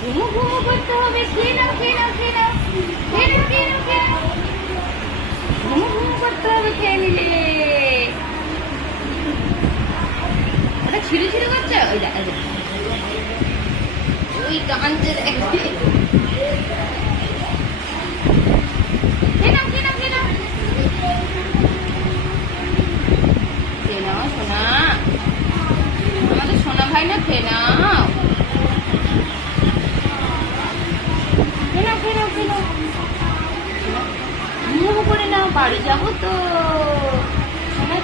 ঘুমো ঘুমো করতে হবে খেয়ে নাও খেয়ে নাও খেয়ে হবে খেয়ে নিলে ছিঁড়ে ছিঁড়ে করছে ওই দেখ, দেখ। ওই। বাড়ি যাব তো।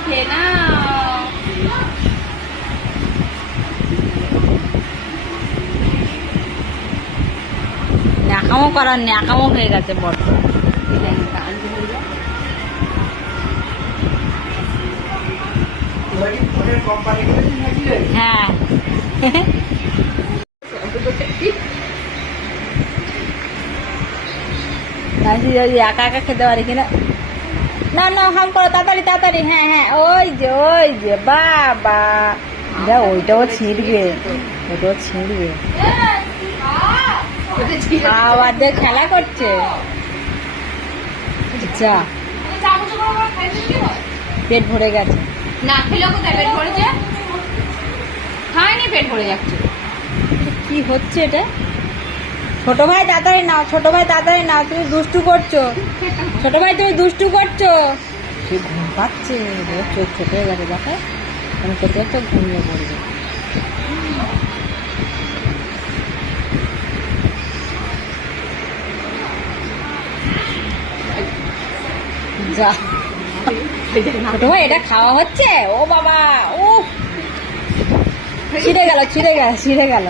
খেয়ে নাও। ন্যাকামো করার ন্যাকামো হয়ে গেছে বড্ড। হ্যাঁ। একা একা খেতে পারি কিনা? না না হাম করো তাড়াতাড়ি তাড়াতাড়ি। হ্যাঁ হ্যাঁ ওই যে ওই যে বাবা। যা ওইটাও ছিঁড়বে ওইটাও ছিঁড়বে। আবার দিয়ে খেলা করছে। যা। পেট ভরে গেছে। না খেলেও কোথায়? পেট ভরেছে? খায়নি পেট ভরে যাচ্ছে। কি হচ্ছে এটা? ছোট ভাই তাড়াতাড়ি নাও, ছোট ভাই তাড়াতাড়ি নাও, তুমি দুষ্টু করছ। ছোট ভাই, তুমি দুষ্টু করছ। সে ঘুম পাচ্ছে চোখ ছোট গেছে, দেখো। আমি খেতে একটা ঘুমিয়ে পড়বে। ছোট ভাই, এটা খাওয়া হচ্ছে? ও বাবা ও ছিঁড়ে গেল ছিঁড়ে গেল ছিঁড়ে গেল।